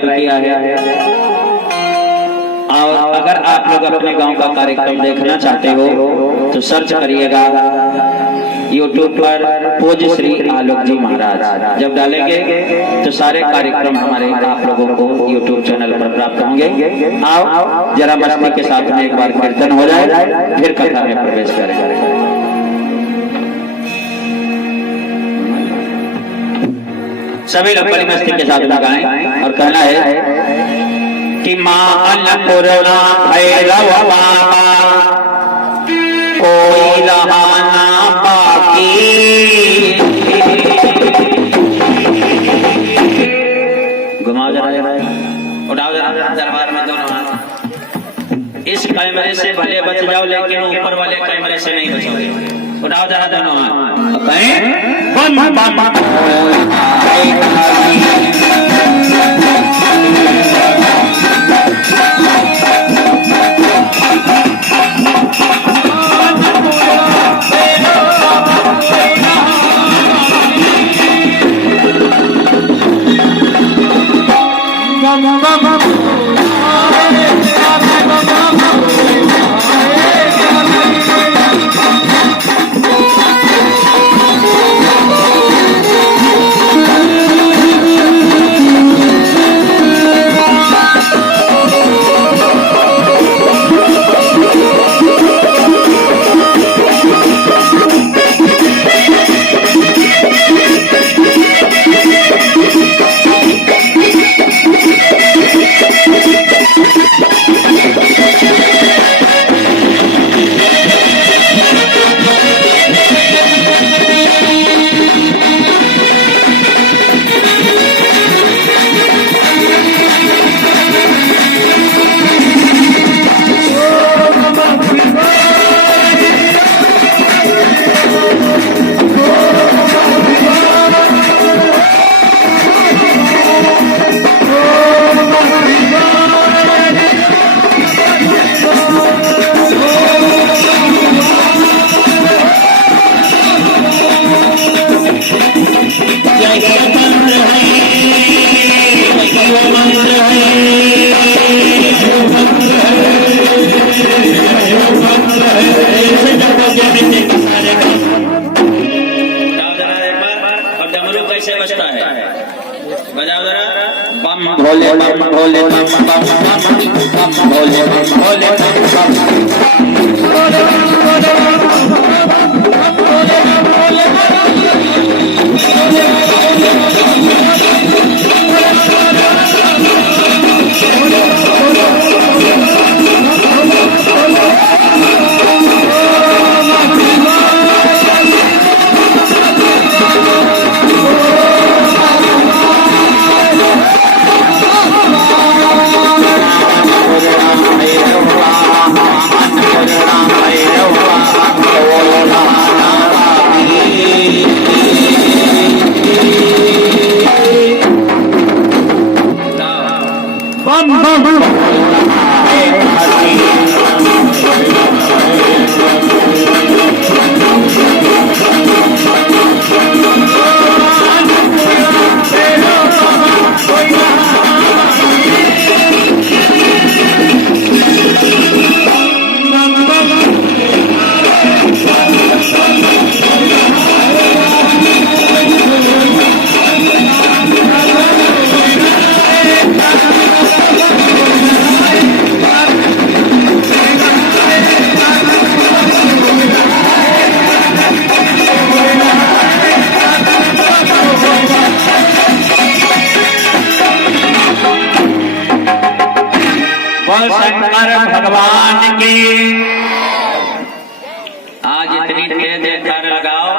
किया है। और अगर आप लोग अपने गांव का कार्यक्रम देखना चाहते हो तो सर्च करिएगा YouTube पर पूज्य श्री आलोक जी महाराज। जब डालेंगे तो सारे कार्यक्रम हमारे आप लोगों को YouTube चैनल पर प्राप्त होंगे। आओ जरा मस्ती के साथ में एक बार कीर्तन हो जाए, फिर कथा में प्रवेश करें। सभी लोग बड़ी मस्ती के साथ में गाएं और कहना है कि मां अन्नपूर्णा भैरव बाबा कोई रहा ना बाकी। घुमाओ जरा जरा, उठाओ जरा दरबार में दोनों हाथ। इस कैमरे से भले बच जाओ लेकिन ऊपर वाले कैमरे से नहीं बचोगे। उठाओ जरा दोनों हाथ, कहें बम बम भोले बम भोले बम बम बम भोले बम भोले शंकर भगवान की। आज इतनी तेज जयकार लगाओ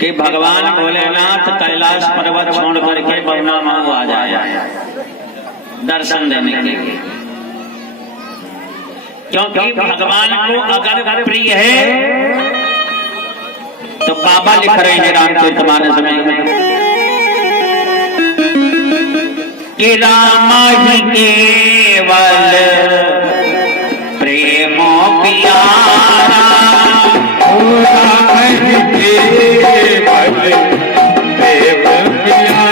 कि भगवान भोलेनाथ कैलाश पर्वत छोड़ करके बवना माऊ आ जाए दर्शन देने के लिए। क्योंकि भगवान को अगर प्रिय है तो बाबा लिख रहे हैं रामचरितमानस में कि राम ही केवल प्रेमो प्यारा, राम ही केवल प्रेम प्यारा,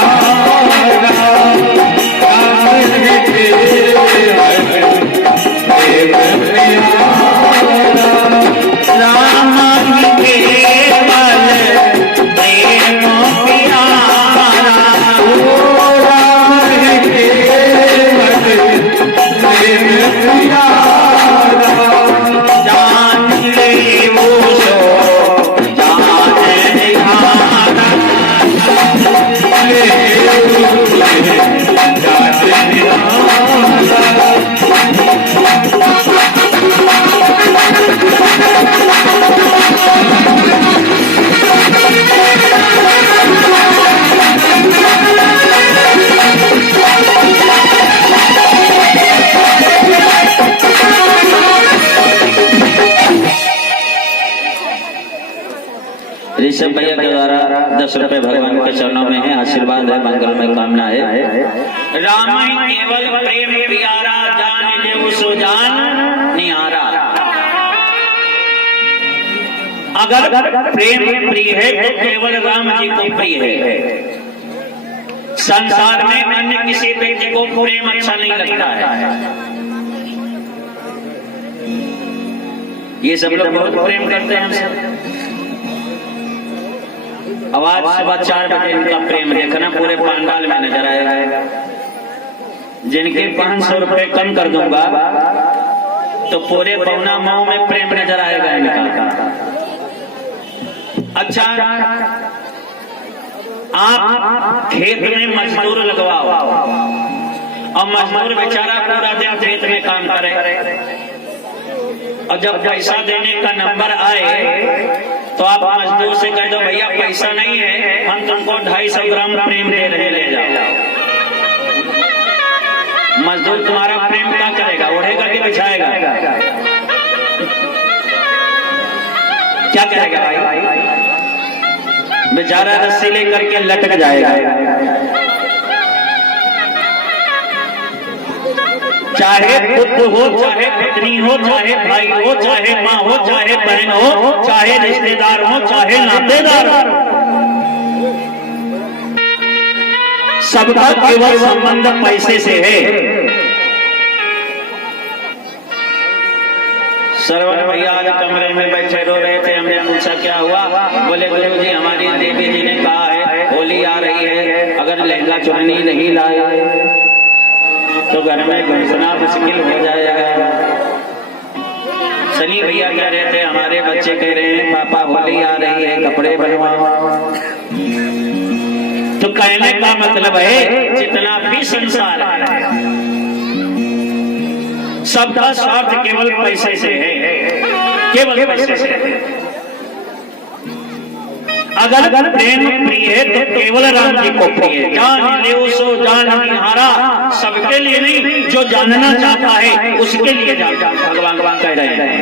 राम 10 रुपए भगवान के चरणों में है, आशीर्वाद है, मंगल में कामना है। राम केवल प्रेम प्यारा, जान ले सो जान निहारा। अगर प्रेम प्रिय है तो केवल राम जी को प्रिय है। संसार में अन्य किसी व्यक्ति को प्रेम अच्छा नहीं लगता है। ये सब लोग बहुत प्रेम करते हैं हमसे। आवाज सुबह 4 बजे इनका प्रेम देखना पूरे पंडाल में नजर आएगा। जिनके 500 रुपए कम कर दूंगा तो पूरे पौना मऊ में प्रेम नजर आएगा इनका। अच्छा, आप खेत में मजदूर लगवाओ और मजदूर बेचारा पूरा दिन खेत में काम करे, और जब पैसा देने का नंबर आए तो आप मजदूर से कह दो भैया पैसा नहीं है, हम तुमको 250 ग्राम प्रेम दे रहे, ले जाओ। मजदूर तुम्हारा प्रेम क्या करेगा? ओढ़ेगा कि बिछाएगा? क्या करेगा भाई? बेचारा रस्सी लेकर के लटक जाएगा। चाहे पुत्र हो, चाहे पत्नी हो, चाहे भाई हो, चाहे माँ हो, चाहे बहन हो, चाहे रिश्तेदार हो, चाहे नातेदार हो, सबका केवल संबंध पैसे से है। सरवण भैया आज कमरे में बैठे रो रहे थे, हमने पूछा क्या हुआ? बोले गुरु जी हमारी देवी जी ने कहा है होली आ रही है, अगर लहंगा चुन्नी नहीं लाए तो घर में घुसना मुश्किल हो जाएगा। सनी भैया कह रहे थे हमारे बच्चे कह रहे हैं पापा होली आ रही है, कपड़े बनवाओ। तो कहने का मतलब है जितना भी संसार है सबका स्वार्थ केवल पैसे से है, केवल पैसे से है। अगर प्रेम प्रिय है तो केवल राम जी को प्रिय है। जान ले सो जान निहारा, सबके लिए नहीं, जो जानना चाहता है उसके लिए भगवान कह रहे हैं।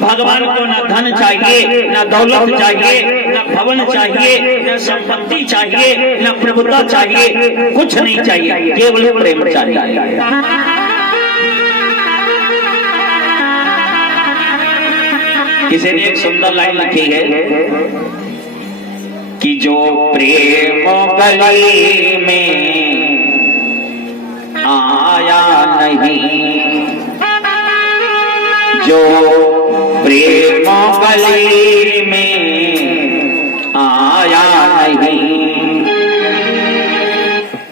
भगवान को न धन चाहिए, न दौलत चाहिए, न भवन चाहिए, न संपत्ति चाहिए, न प्रभुता चाहिए, कुछ नहीं चाहिए, केवल प्रेम चाहिए। किसी ने एक सुंदर लाइन लिखी है कि जो प्रेम गली में आया नहीं, जो प्रेम गली में आया नहीं,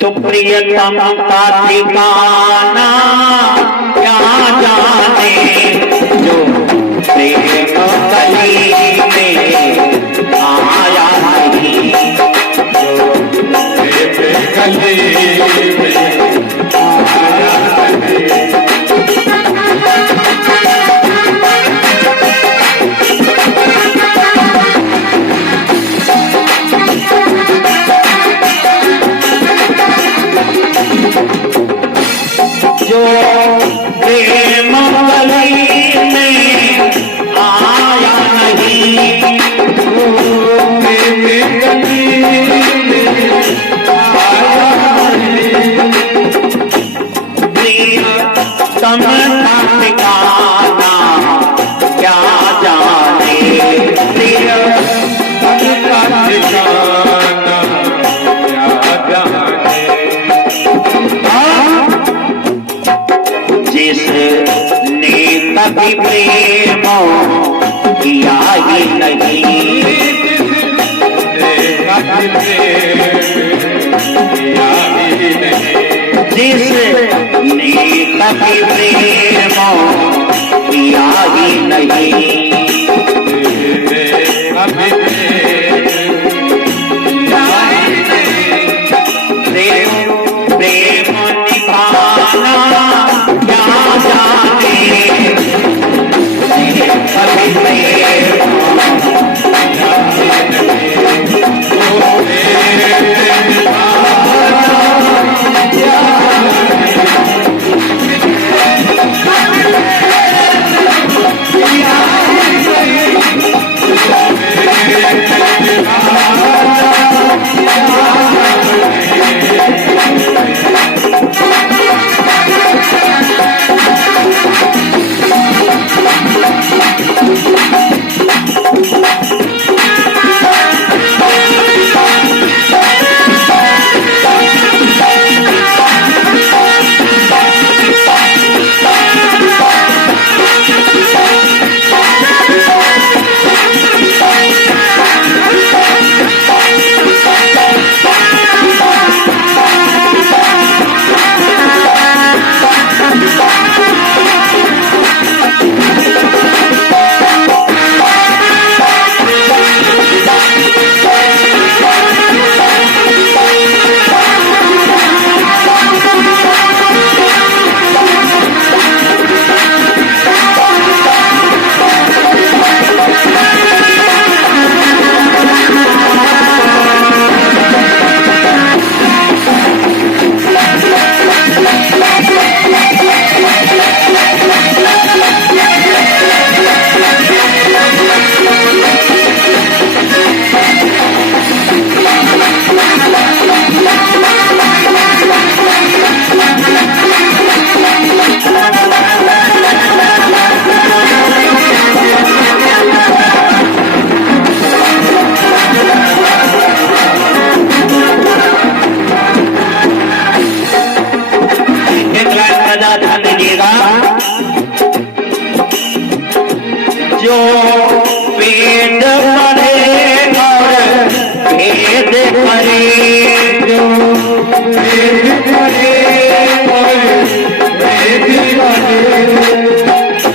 तो प्रियतम का ठिकाना क्या जाने। जो प्रेम गली में आया नहीं, जो प्रेम गली में आया नहीं। जो प्रेम गली में आया नहीं, प्रेम गली में आया नहीं, प्रियतम का ठिकाना क्या जाने। प्रियतम का ठिकाना क्या जाने। जिसने कभी प्रेम किया ही नहीं, जिसने कभी प्रेम किया ही नहीं, प्रेम निभाना क्या जाने। कभी प्रेम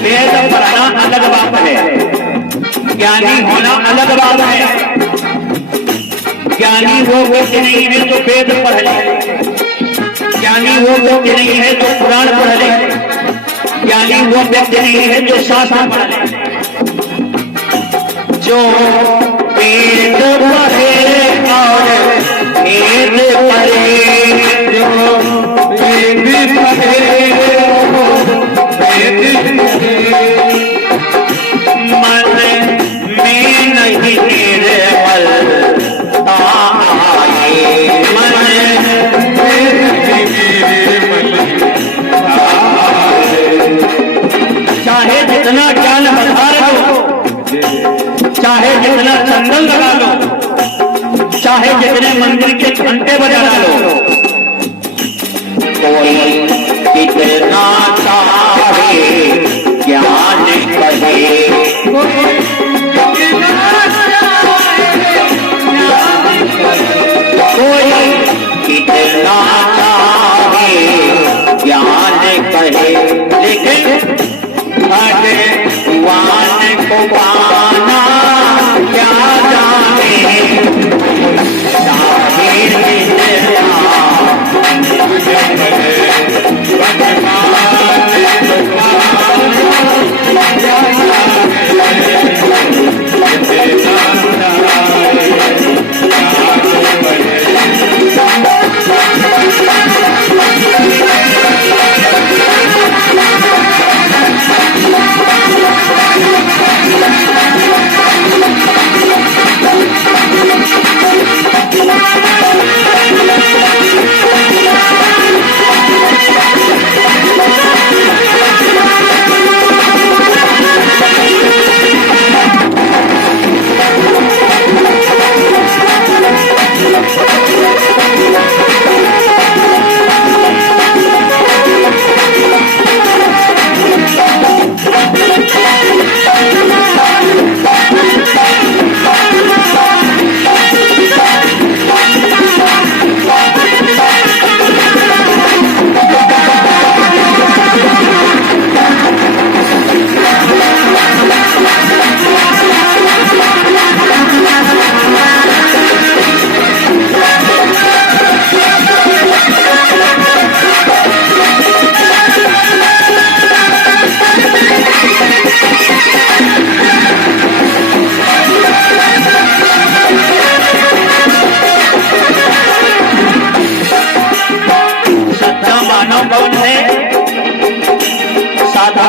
वेद पढ़ना अलग बात है, ज्ञानी होना अलग बात है। ज्ञानी वो व्यक्ति नहीं है जो वेद पढ़ ले, ज्ञानी वो व्यक्ति नहीं है जो पुराण पढ़ ले, ज्ञानी वो व्यक्ति नहीं है जो शास्त्र पढ़ ले। जो वेद पढ़े और वेद पढ़े, जो वेद पढ़े मन में नहीं निर्मलता आए, मन चाहे जितना ज्ञान बधार लो, चाहे जितना चंदन लगा लो, चाहे जितने मंदिर के घंटे बजा लो, कोई कितना चाहे ज्ञान कहे, कोई कितना चाहे ज्ञान कहे, लेकिन भगवान को पाना क्या जाने, चाहे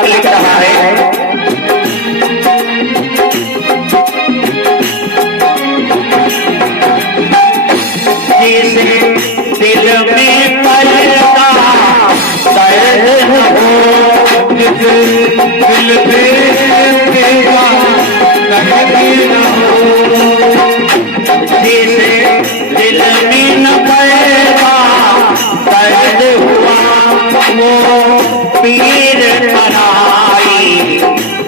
लिख रहा है, जिसे दिल में पड़ता दर्द हो, जिसे दिल में दर्द हो, जिसे दिल में न पड़ता दर्द हुआ, वो पीर पराई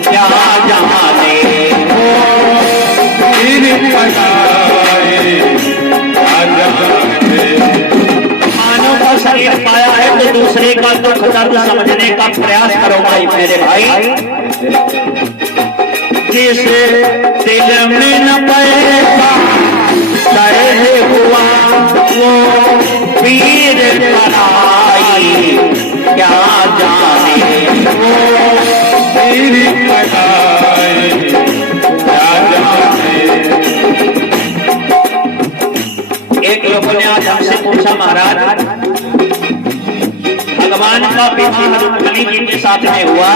क्या जाने, वो पीर पराई क्या जाने। मानव का शरीर पाया है तो दूसरे का दुख दर्द समझने का प्रयास करो भाई मेरे भाई। जिस दिल में न पैसा दर्द हुआ, वो पीर पराई क्या जाने, वो तेरी पढ़ाई क्या जाने। एक लोगों ने आज हमसे पूछा, महाराज भगवान का विवाह रुक्मिणी जी के साथ में हुआ,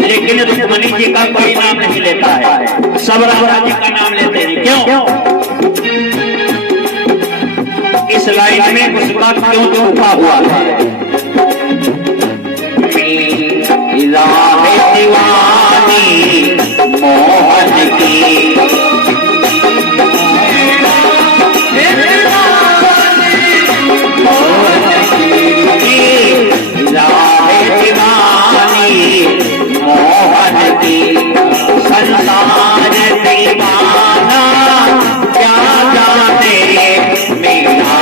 लेकिन रुक्मिणी जी का कोई नाम नहीं लेता है, सब राधा जी का नाम लेते हैं, क्यों? इस लाइन में उसका क्यों छुपा हुआ है? दीवानी मोहन की, दीवानी मोहन की, संसार दीवाना क्या जाने मेरा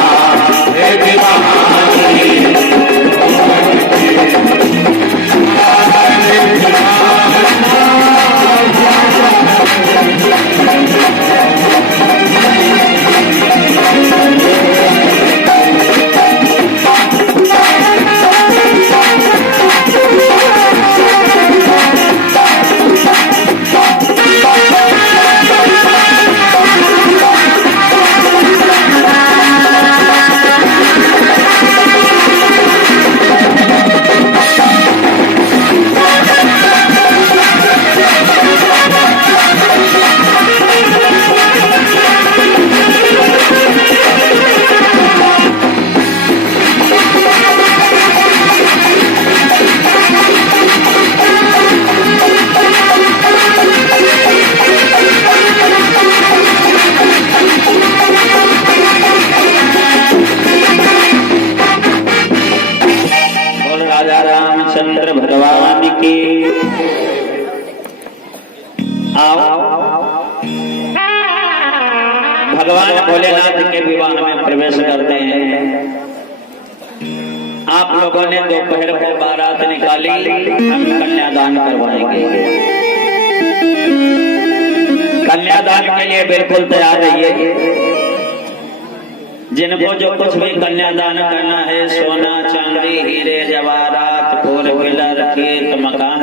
भोलेनाथ के विवाह में प्रवेश करते हैं। आप लोगों ने दोपहर को बारात निकाली, हम कन्यादान करवाएंगे। कन्यादान के लिए बिल्कुल तैयार रहिए। जिनको जो कुछ भी कन्यादान करना है, सोना चांदी हीरे जवाहरात फोर व्हीलर खेत मकान,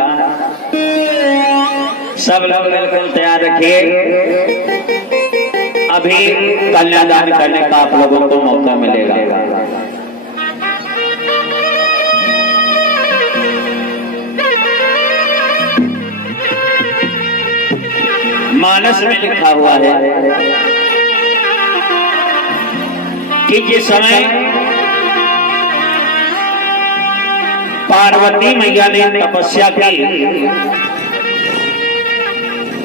सब लोग बिल्कुल तैयार रखिए। अभी कन्यादान करने का आप लोगों को मौका मिलेगा। मानस में लिखा हुआ है कि जिस समय पार्वती मैया ने तपस्या की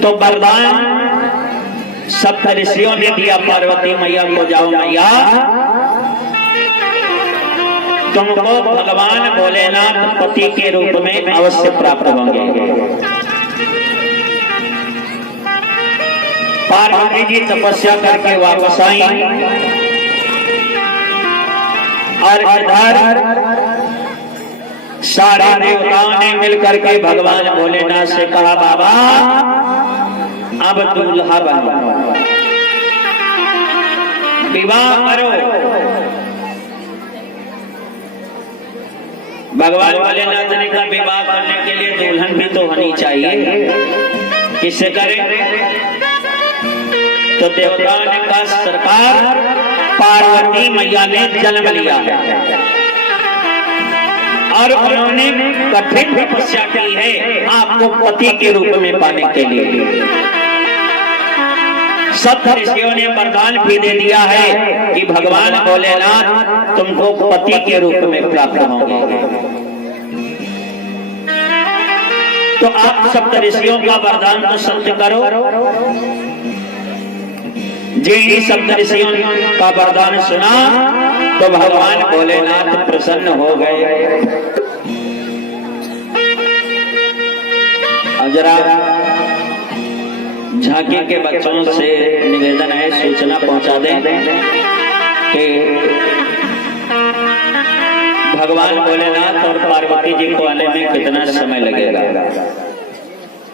तो वरदान सप्त ऋषियों ने दिया पार्वती मैया को, जाओ मैया तुमको भगवान भोलेनाथ पति के रूप में अवश्य प्राप्त होंगे। पार्वती जी तपस्या करके वापस आई और इधर सारे देवताओं ने मिलकर के भगवान भोलेनाथ से कहा, बाबा अब दूल्हा बनो, विवाह करो। भगवान भोलेनाथ ने कहा, विवाह करने के लिए दुल्हन भी तो होनी चाहिए, किससे करें? तो देवताओं ने कहा, सरकार पार्वती मैया ने जन्म लिया है और उन्होंने कठिन तपस्या की है आपको पति के रूप में पाने के लिए। सप्त ऋषियों ने वरदान भी दे दिया है कि भगवान भोलेनाथ तुमको पति के रूप में प्राप्त होंगे। तो आप सप्त ऋषियों का वरदान तो सत्य करो। जी सप्त ऋषियों का वरदान सुना तो भगवान भोलेनाथ प्रसन्न हो गए। अब जरा झांकी के बच्चों से निवेदन है, सूचना पहुंचा दें कि भगवान भोलेनाथ और पार्वती जी को आने में कितना समय लगेगा,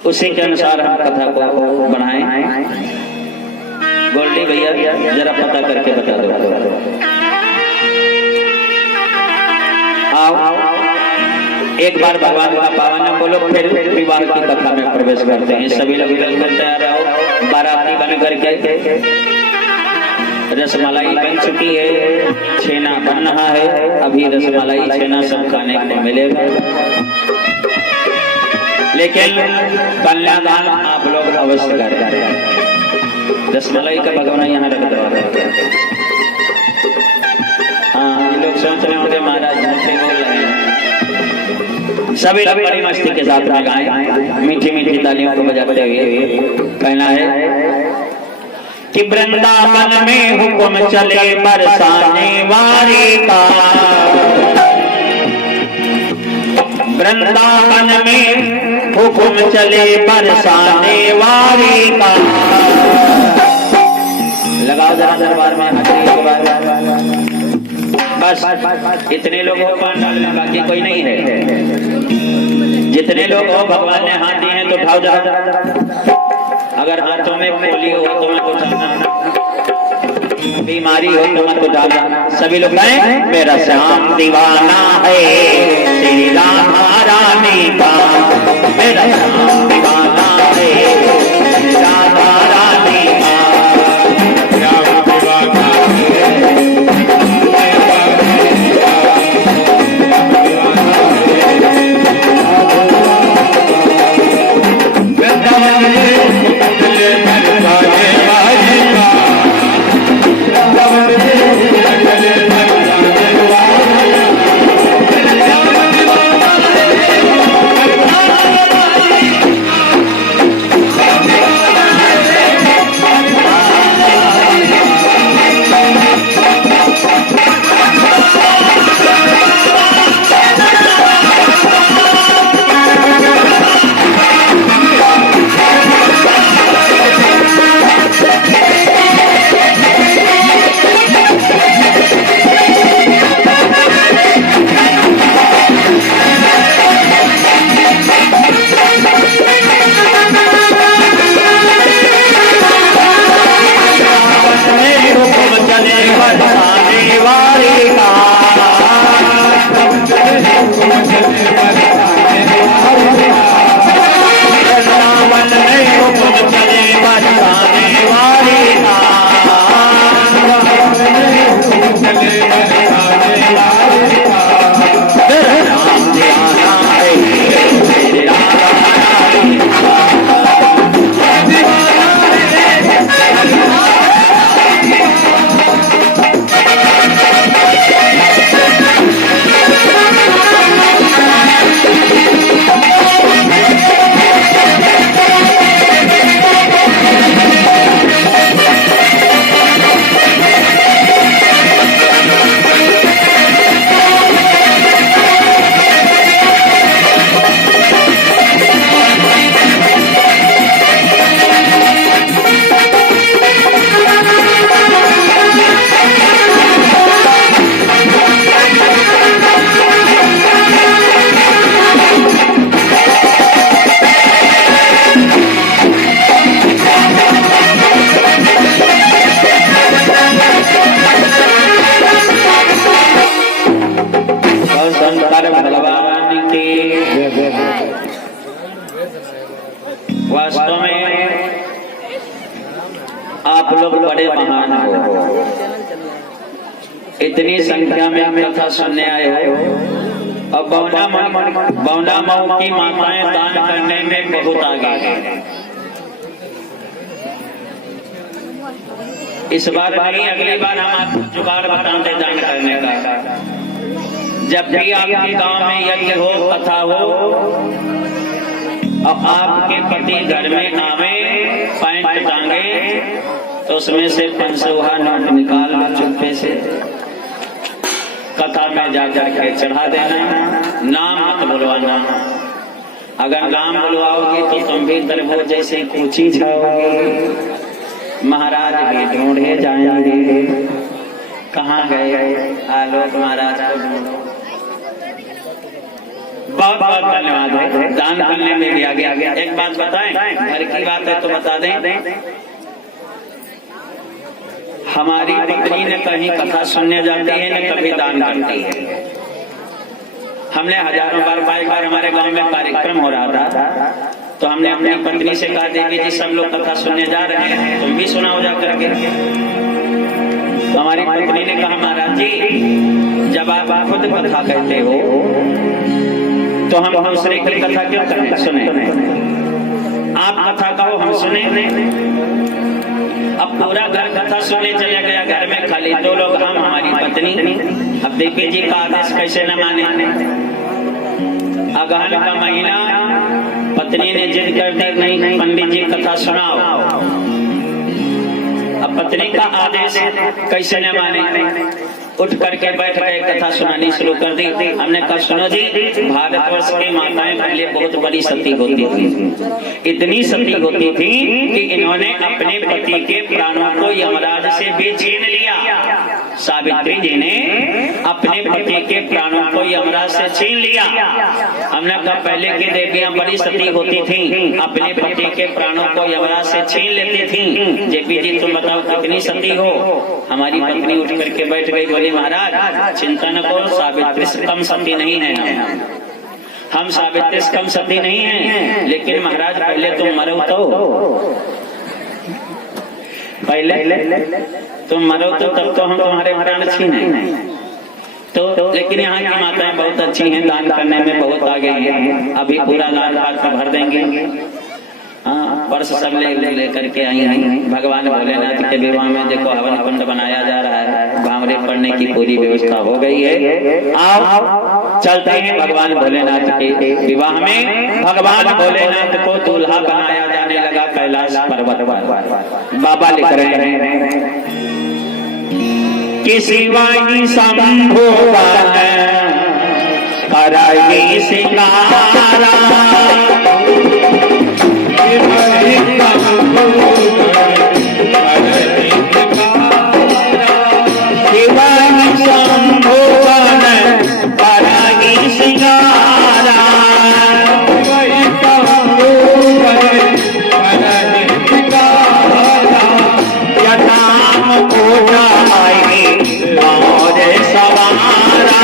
उसी के अनुसार हम कथा को बढ़ाएं। गोल्डी भैया जरा पता करके बता दो। आओ एक बार भगवान का पावन नाम बोलो, फिर विवाह की कथा में प्रवेश करते हैं। सभी लोग मिलकर तैयार रहो। बाराती बन करके रसमलाई बन चुकी है, छेना बन रहा है। अभी रसमलाई छेना सब खाने को मिलेगा, लेकिन कन्यादान आप लोग अवश्य करें। रसमलाई का भगवान यहाँ रख दो। हाँ, ये लोग सोच रहे होंगे महाराज झूठे बोल रहे हैं। सभी लोग बड़ी मस्ती के साथ में गाएं, मीठी मीठी तालियों को बजाते हुए कहना है कि वृंदावन में हुक्म चले बरसाने वाले का, वृंदावन में हुक्म चले बरसाने वाले का। लगाओ जरा दरबार में बस इतने लोग हो, पांडाल में बाकी कोई नहीं है। जितने लोग हो भगवान ने हाथ दिए हैं तो उठाओ जरा। अगर हाथों में पोलियो हो तो मत उठाना, बीमारी हो तो मत उठाना। सभी लोग कहें, मेरा श्याम दीवाना है श्री राधा रानी का, मेरा श्याम दीवाना है श्री राधा रानी का। लोग बड़े महान हो, इतनी संख्या में कथा सुनने आए हो। और बौना मऊ की माताएं दान करने में बहुत आगे हैं। इस बार नहीं, अगली बार हम आपको जुगाड़ बताते दान करने का। जब भी आपके गांव में यज्ञ हो, कथा हो और आपके पति घर में आवे पैंट टांगे, तो उसमें से 500 नोट निकाल चुप्पे से कथा में जा करके चढ़ा देना। नाम मत बुलवाना, अगर नाम बुलवाओगी तो तुम भी तरबूज जैसे कूची जाओगे। महाराज भी ढूंढे जाएंगे, कहाँ गए आलोक महाराज को ढूंढो। बहुत बहुत धन्यवाद है, दान करने में भी आगे आगे। एक बात बताएं, घर की बात है तो बता दें, हमारी पत्नी ने कहीं कथा सुनने जाती है न कभी दान करती है। हमने हजारों बार एक बार हमारे गांव में कार्यक्रम हो रहा था, तो हमने अपनी पत्नी से कहा, देवी जी सब लोग कथा सुनने जा रहे हैं, तुम भी सुनाओ जा करके। तो हमारी पत्नी ने कहा, महाराज जी जब आप खुद कथा कहते हो तो हम दूसरे की कथा क्यों करें, सुने। आप कथा कहो, हम सुने। अब पूरा घर कथा सुनने चले गया, घर में खाली 2 लोग, हम हमारी पत्नी। अब देवी जी का आदेश कैसे न माने। अगहन का महीना, पत्नी ने जिद कर दी, नहीं पंडित जी कथा सुनाओ। अब पत्नी का आदेश कैसे न माने, उठ करके बैठ गए, कथा सुनानी शुरू कर दी। हमने कहा, सुनो जी, भारतवर्ष की माताएं पहले बहुत बड़ी सती होती थी। इतनी सती होती थी कि इन्होंने अपने पति के प्राणों को यमराज से भी छीन लिया। सावित्री जी ने अपने पति के प्राणों को यमराज से छीन लिया। हमने कहा, पहले की देवियां बड़ी सती होती थी, अपने पति के प्राणों को यमराज से छीन लेती थी। जेपी जी तुम बताओ कितनी सती हो। हमारी पत्नी उठ करके बैठ गई, बोली महाराज चिंता न करो, सावित्री से कम सती नहीं है, हम सावित्री से कम सती नहीं है। लेकिन महाराज पहले तुम मरो, तो पहले तुम मरो तो तब तो हम तुम्हारे प्राण छीने। तो लेकिन यहाँ की माताएं बहुत अच्छी हैं, दान करने में बहुत आगे हैं। अभी पूरा दान का भर देंगे। पर्स सब ले करके आई हैं। भगवान भोलेनाथ के विवाह में देखो हवन कुंड बनाया जा रहा है, भामरे पड़ने की पूरी व्यवस्था हो गई है। आओ चलते हैं भगवान भोलेनाथ के विवाह में। भगवान भोलेनाथ को दूल्हा बनाया जाने लगा कैलाश पर्वत पर। बाबा लिख रहे हैं कि शिवाई शंभो कराई सिंगारा, शिवाई शंभो कराई सिंगारा, यथाम पूजा और सवारा।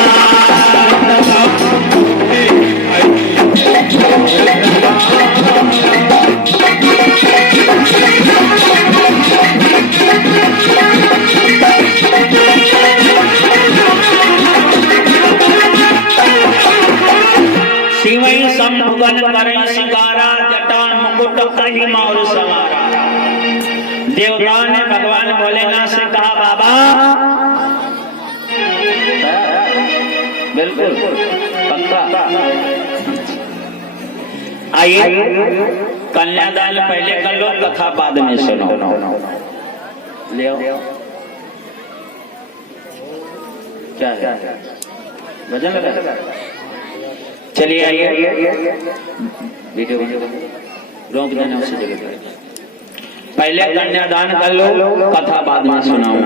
शिवई संभुवन करई सिंगारा, जटा मुकुट कहि मोर सवारा। देवता ने भगवान भोलेनाथ से कहा, बाबा बिल्कुल पक्का, आइए कन्यादान पहले कर लो, कथा बाद में सुनो। ले आओ, क्या है भजन लगा। चलिए आइए, वीडियो रोक देना उसी जगह पे। पहले कन्यादान कर लो, कथा बाद में सुनाऊंगा।